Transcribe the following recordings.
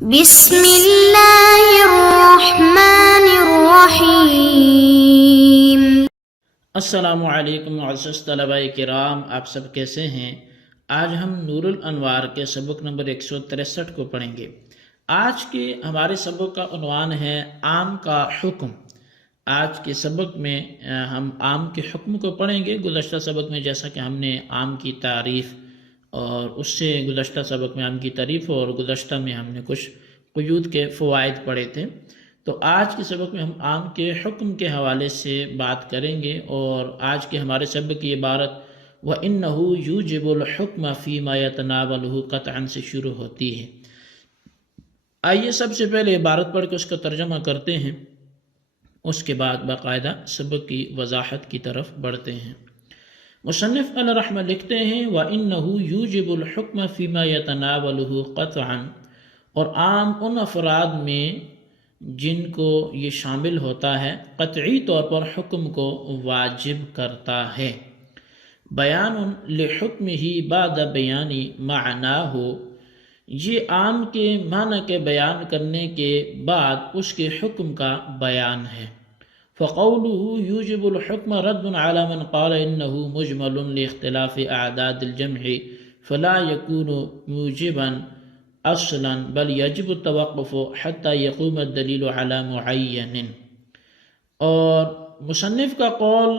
بسم اللہ الرحمن الرحیم۔ السلام علیکم معزز طلباء کرام، آپ سب کیسے ہیں؟ آج ہم نور الانوار کے سبق نمبر 163 کو پڑھیں گے۔ آج کے ہمارے سبق کا عنوان ہے آم کا حکم۔ آج کے سبق میں ہم آم کے حکم کو پڑھیں گے۔ گزشتہ سبق میں جیسا کہ ہم نے آم کی تعریف اور اس سے گزشتہ سبق میں آم کی تعریف اور گزشتہ میں ہم نے کچھ قیود کے فوائد پڑھے تھے، تو آج کے سبق میں ہم آم کے حکم کے حوالے سے بات کریں گے۔ اور آج کے ہمارے سبق کی عبارت وَإِنَّهُ يُوجِبُ الْحُكْمَ فِي مَا يَتَنَاوَلُهُ قَطْعًا سے شروع ہوتی ہے۔ آئیے سب سے پہلے عبارت پڑھ کے اس کا ترجمہ کرتے ہیں، اس کے بعد باقاعدہ سبق کی وضاحت کی طرف بڑھتے ہیں۔ مصنف علیہ رحمہ لکھتے ہیں وَإِنَّهُ يُوجِبُ الْحُكْمَ فِي مَا يَتَنَاوَلُهُ قَطْعًا، اور عام ان افراد میں جن کو یہ شامل ہوتا ہے قطعی طور پر حکم کو واجب کرتا ہے۔ بیان لحکمہ بعد بیان معناہ، یہ عام کے معنی کے بیان کرنے کے بعد اس کے حکم کا بیان ہے۔ فقوله يوجب الحكم رد على من قال إنه مجمل لاختلاف أعداد الجمع فلا يكون موجبا اصلا بل يجب التوقف حتى يقوم الدلیل على معین۔ اور مصنف کا قول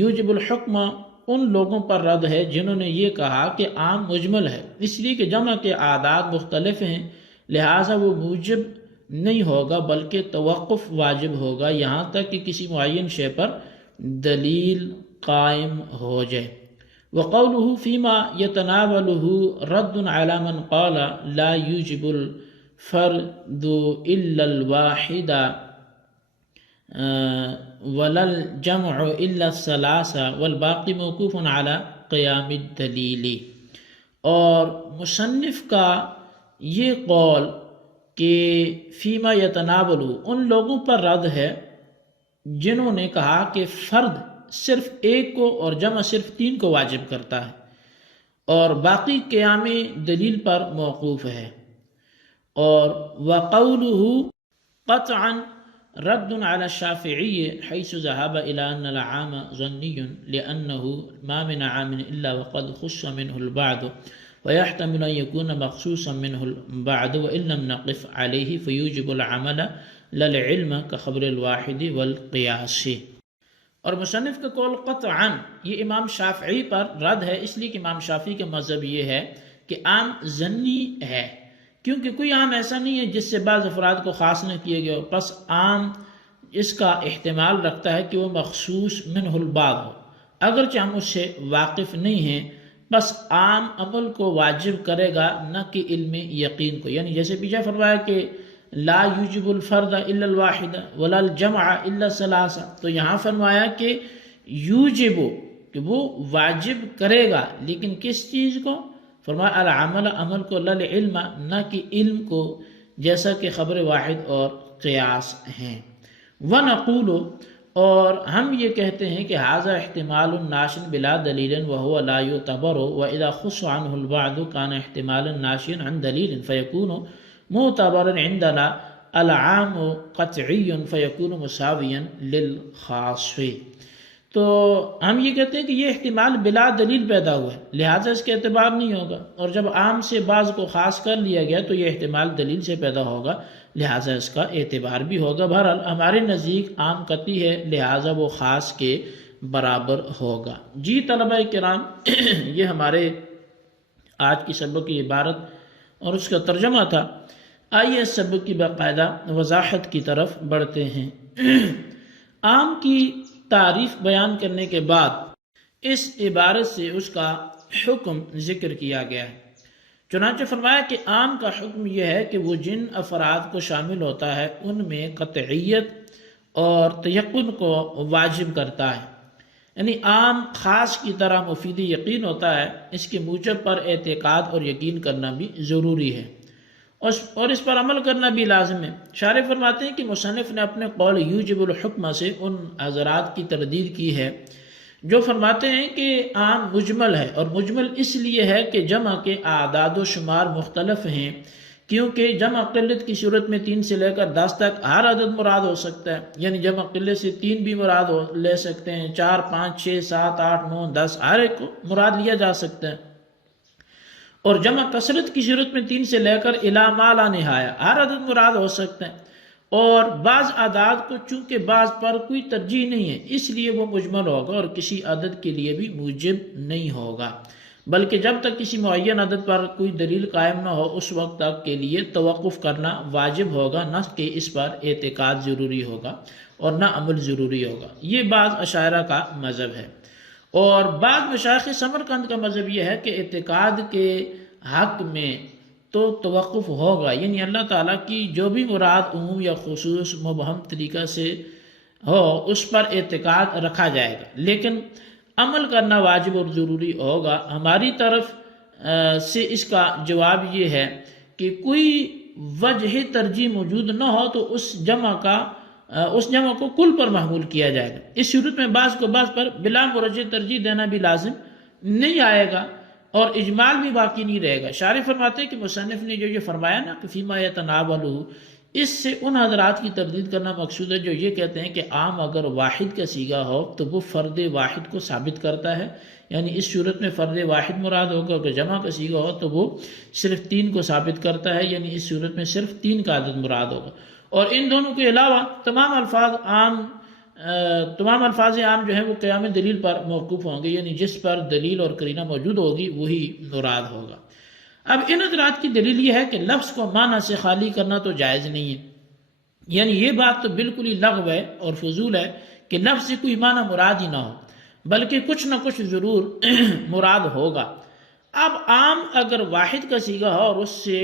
یوجب الحکم ان لوگوں پر رد ہے جنہوں نے یہ کہا کہ عام مجمل ہے، اس لیے کہ جمع کے اعداد مختلف ہیں، لہٰذا وہ موجب نہیں ہوگا بلکہ توقف واجب ہوگا یہاں تک کہ کسی معین شے پر دلیل قائم ہو جائے۔ وقوله فيما يتناوله رد على من قال لا يوجب الفرد إلا الواحد ولا الجمع إلا الثلاثة والباقي موقوف على قيام الدلیل۔ اور مصنف کا یہ قول کہ فیما یتناول ان لوگوں پر رد ہے جنہوں نے کہا کہ فرد صرف ایک کو اور جمع صرف 3 کو واجب کرتا ہے اور باقی قیام دلیل پر موقوف ہے۔ اور وقوله قطعا رد على الشافعی حيث ذهب الى ان العام ظنی لانه ما من عام الا وقد خص منه البعض ويحتمل ان يكون مخصوصا منه البعض وان لم نقف عليه فيوجب العمل للعلم كخبر الواحد والقياس۔ اور مصنف کا قول قطعاً یہ امام شافعی پر رد ہے، اس لیے کہ امام شافعی کا مذہب یہ ہے کہ عام ظنی ہے، کیونکہ کوئی عام ایسا نہیں ہے جس سے بعض افراد کو خاص نہ کیے گئے ہو، پس عام اس کا احتمال رکھتا ہے کہ وہ مخصوص منہ البعض ہو، اگرچہ ہم اس سے واقف نہیں ہیں، بس عام عمل کو واجب کرے گا نہ کہ علم یقین کو۔ یعنی جیسے پیچھے فرمایا کہ لا یوجب الفرد الا الواحد ولا الجمع الا الثلاثہ، تو یہاں فرمایا کہ یوجب کہ وہ واجب کرے گا، لیکن کس چیز کو؟ فرمایا العمل عمل کو، للعلم نہ کہ علم کو، جیسا کہ خبر واحد اور قیاس ہیں۔ ونقول اور ہم یہ کہتے ہیں کہ ھذا احتمال ناشٍ بلا دلیل وهو لا يعتبر واذا خص عنه البعض كان احتمالا ناشئا عن دلیل فيكون معتبرا عندنا العام قطعی فیکون مساویا للخاص۔ تو ہم یہ کہتے ہیں کہ یہ احتمال بلا دلیل پیدا ہوا ہے، لہٰذا اس کے اعتبار نہیں ہوگا، اور جب عام سے بعض کو خاص کر لیا گیا تو یہ احتمال دلیل سے پیدا ہوگا، لہٰذا اس کا اعتبار بھی ہوگا۔ بہرحال ہمارے نزدیک عام قطعی ہے، لہٰذا وہ خاص کے برابر ہوگا۔ جی طلبہ کرام، یہ ہمارے آج کی سبق کی عبارت اور اس کا ترجمہ تھا۔ آئیے اس سبق کی باقاعدہ وضاحت کی طرف بڑھتے ہیں۔ عام کی تعریف بیان کرنے کے بعد اس عبارت سے اس کا حکم ذکر کیا گیا ہے۔ چنانچہ فرمایا کہ عام کا حکم یہ ہے کہ وہ جن افراد کو شامل ہوتا ہے ان میں قطعیت اور تیقن کو واجب کرتا ہے، یعنی عام خاص کی طرح مفید یقین ہوتا ہے، اس کے موجب پر اعتقاد اور یقین کرنا بھی ضروری ہے اور اس پر عمل کرنا بھی لازم ہے۔ شارح فرماتے ہیں کہ مصنف نے اپنے قول یوجب الحکم سے ان حضرات کی تردید کی ہے جو فرماتے ہیں کہ عام مجمل ہے، اور مجمل اس لیے ہے کہ جمع کے اعداد و شمار مختلف ہیں، کیونکہ جمع قلت کی صورت میں 3 سے لے کر 10 تک ہر عدد مراد ہو سکتا ہے، یعنی جمع قلت سے 3 بھی مراد لے سکتے ہیں، 4 5 6 7 8 9 10 ہر ایک کو مراد لیا جا سکتا ہے۔ اور جمع کثرت کی صورت میں 3 سے لے کر الی ما لا نہایہ ہر عدد مراد ہو سکتا ہے، اور بعض اعداد کو چونکہ بعض پر کوئی ترجیح نہیں ہے اس لیے وہ مجمل ہوگا اور کسی عدد کے لیے بھی موجب نہیں ہوگا، بلکہ جب تک کسی معین عدد پر کوئی دلیل قائم نہ ہو اس وقت تک کے لیے توقف کرنا واجب ہوگا، نہ کہ اس پر اعتقاد ضروری ہوگا اور نہ عمل ضروری ہوگا۔ یہ بعض اشاعرہ کا مذہب ہے، اور بعض مشائخ سمرقند کا مذہب یہ ہے کہ اعتقاد کے حق میں تو توقف ہوگا، یعنی اللہ تعالیٰ کی جو بھی مراد عموم یا خصوص مبہم طریقہ سے ہو اس پر اعتقاد رکھا جائے گا، لیکن عمل کرنا واجب اور ضروری ہوگا۔ ہماری طرف سے اس کا جواب یہ ہے کہ کوئی وجہ ترجیح موجود نہ ہو تو اس جمع کو کل پر محمول کیا جائے گا۔ اس صورت میں بعض کو بعض پر بلا مرجع ترجیح دینا بھی لازم نہیں آئے گا اور اجمال بھی باقی نہیں رہے گا۔ شارح فرماتے ہیں کہ مصنف نے جو یہ فرمایا نا کہ فیما یتناولہ، اس سے ان حضرات کی تردید کرنا مقصود ہے جو یہ کہتے ہیں کہ عام اگر واحد کا صیغہ ہو تو وہ فرد واحد کو ثابت کرتا ہے، یعنی اس صورت میں فرد واحد مراد ہوگا، اگر جمع کا صیغہ ہو تو وہ صرف 3 کو ثابت کرتا ہے، یعنی اس صورت میں صرف 3 کا عدد مراد ہوگا۔ اور ان دونوں کے علاوہ تمام الفاظ عام جو ہیں وہ قیام دلیل پر موقوف ہوں گے، یعنی جس پر دلیل اور قرینہ موجود ہوگی وہی مراد ہوگا۔ اب ان حضرات کی دلیل یہ ہے کہ لفظ کو معنی سے خالی کرنا تو جائز نہیں ہے، یعنی یہ بات تو بالکل ہی لغو ہے اور فضول ہے کہ لفظ سے کوئی معنی مراد ہی نہ ہو، بلکہ کچھ نہ کچھ ضرور مراد ہوگا۔ اب عام اگر واحد کا صیغہ ہو اور اس سے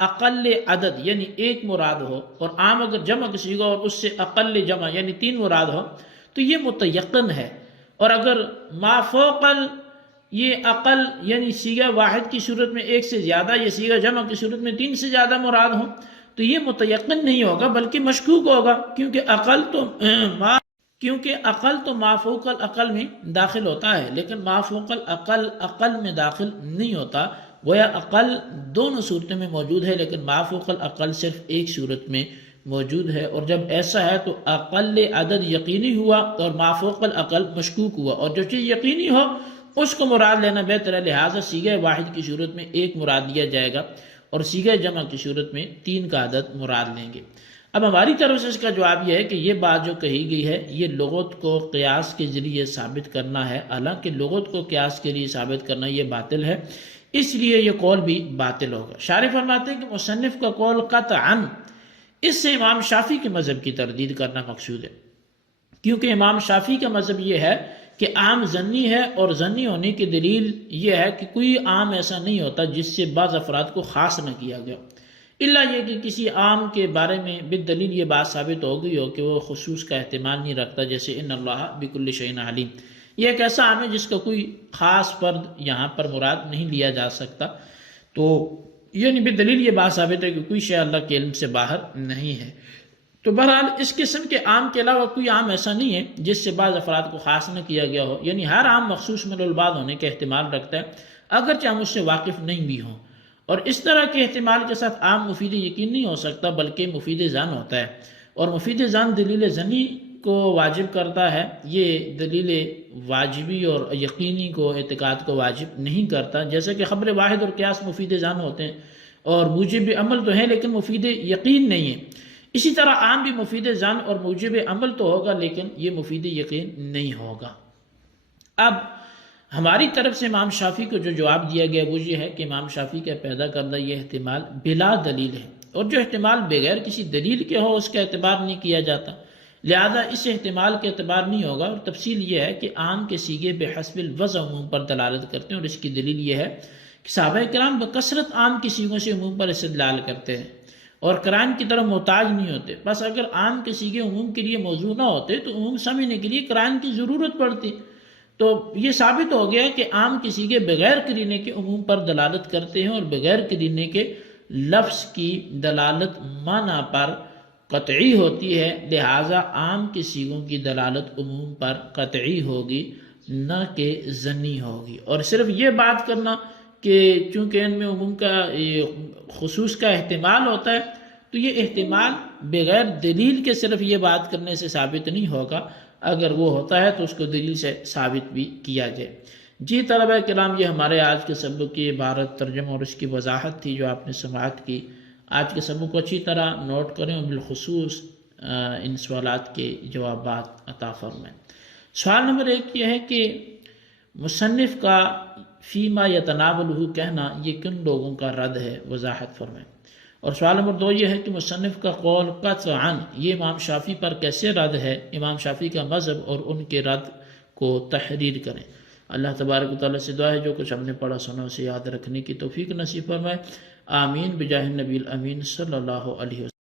اقل عدد یعنی 1 مراد ہو، اور عام اگر جمع کا صیغہ اور اس سے اقل جمع یعنی 3 مراد ہو تو یہ متیقن ہے، اور اگر ما فوق یہ عقل یعنی صیغہ واحد کی صورت میں 1 سے زیادہ یا صیغہ جمع کی صورت میں 3 سے زیادہ مراد ہوں تو یہ متیقن نہیں ہوگا بلکہ مشکوک ہوگا، کیونکہ عقل تو ما فوق العقل میں داخل ہوتا ہے، لیکن ما فوق العقل عقل میں داخل نہیں ہوتا، گویا عقل دونوں صورتوں میں موجود ہے لیکن ما فوق العقل صرف ایک صورت میں موجود ہے، اور جب ایسا ہے تو اقل عدد یقینی ہوا اور ما فوق العقل مشکوک ہوا، اور جو چیز یقینی ہو اس کو مراد لینا بہتر ہے، لہٰذا صیغہ واحد کی صورت میں 1 مراد لیا جائے گا اور صیغہ جمع کی صورت میں 3 کا عدد مراد لیں گے۔ اب ہماری طرف سے اس کا جواب یہ ہے کہ یہ بات جو کہی گئی ہے یہ لغت کو قیاس کے ذریعے ثابت کرنا ہے، حالانکہ لغت کو قیاس کے لیے ثابت کرنا یہ باطل ہے، اس لیے یہ قول بھی باطل ہوگا۔ شارح فرماتے ہیں کہ مصنف کا قول قطعاً اس سے امام شافعی کے مذہب کی تردید کرنا مقصود ہے، کیونکہ امام شافعی کا مذہب یہ ہے کہ عام ظنی ہے، اور ظنی ہونے کی دلیل یہ ہے کہ کوئی عام ایسا نہیں ہوتا جس سے بعض افراد کو خاص نہ کیا گیا، الا یہ کہ کسی عام کے بارے میں بالدلیل یہ بات ثابت ہو گئی ہو کہ وہ خصوص کا احتمال نہیں رکھتا، جیسے ان اللہ بکل شیء علیم، یہ ایک ایسا عام ہے جس کا کوئی خاص فرد یہاں پر مراد نہیں لیا جا سکتا، تو یعنی بالدلیل یہ بات ثابت ہے کہ کوئی شے اللہ کے علم سے باہر نہیں ہے۔ تو بہرحال اس قسم کے عام کے علاوہ کوئی عام ایسا نہیں ہے جس سے بعض افراد کو خاص نہ کیا گیا ہو، یعنی ہر عام مخصوص من البعض ہونے کا احتمال رکھتا ہے اگرچہ ہم اس سے واقف نہیں بھی ہوں، اور اس طرح کے احتمال کے ساتھ عام مفید یقین نہیں ہو سکتا بلکہ مفید ظن ہوتا ہے، اور مفید ظن دلیل ظنی کو واجب کرتا ہے، یہ دلیل واجبی اور یقینی کو اعتقاد کو واجب نہیں کرتا، جیسے کہ خبر واحد اور قیاس مفید ظن ہوتے ہیں اور موجب عمل تو ہیں لیکن مفید یقین نہیں ہے، اسی طرح عام بھی مفید ظن اور موجب عمل تو ہوگا لیکن یہ مفید یقین نہیں ہوگا۔ اب ہماری طرف سے امام شافعی کو جو جواب دیا گیا وہ یہ ہے کہ امام شافعی کا پیدا کردہ یہ احتمال بلا دلیل ہے، اور جو احتمال بغیر کسی دلیل کے ہو اس کا اعتبار نہیں کیا جاتا، لہذا اس احتمال کا اعتبار نہیں ہوگا۔ اور تفصیل یہ ہے کہ عام کے صیغے بحسب الوضع عموم پر دلالت کرتے ہیں، اور اس کی دلیل یہ ہے کہ صحابہ کرام بکثرت عام کی صیغوں سے عموم پر استدلال کرتے ہیں اور قرآن کی طرف محتاج نہیں ہوتے، بس اگر عام کے صیغے عموم کے لیے موضوع نہ ہوتے تو عموم سمجھنے کے لیے قرآن کی ضرورت پڑتی، تو یہ ثابت ہو گیا کہ عام کے صیغے بغیر قرینے کے عموم پر دلالت کرتے ہیں، اور بغیر قرینے کے لفظ کی دلالت معنی پر قطعی ہوتی ہے، لہٰذا عام کے صیغوں کی دلالت عموم پر قطعی ہوگی نہ کہ ظنی ہوگی۔ اور صرف یہ بات کرنا کہ چونکہ ان میں عموم کا خصوص کا احتمال ہوتا ہے، تو یہ احتمال بغیر دلیل کے صرف یہ بات کرنے سے ثابت نہیں ہوگا، اگر وہ ہوتا ہے تو اس کو دلیل سے ثابت بھی کیا جائے۔ جی طلبہ کرام، یہ ہمارے آج کے سبق کی عبارت ترجمہ اور اس کی وضاحت تھی جو آپ نے سماعت کی۔ آج کے سبق کو اچھی طرح نوٹ کریں اور بالخصوص ان سوالات کے جوابات عطا فرمائیں۔ سوال نمبر 1 یہ ہے کہ مصنف کا فیما یتناولہ کہنا یہ کن لوگوں کا رد ہے، وضاحت فرمائیں۔ اور سوال نمبر 2 یہ ہے کہ مصنف کا قول قطعاً یہ امام شافعی پر کیسے رد ہے، امام شافعی کا مذہب اور ان کے رد کو تحریر کریں۔ اللہ تبارک و تعالیٰ سے دعا ہے جو کچھ ہم نے پڑھا سنا اسے یاد رکھنے کی توفیق نصیب فرمائے، آمین بجاہ النبی الامین صلی اللہ علیہ وسلم۔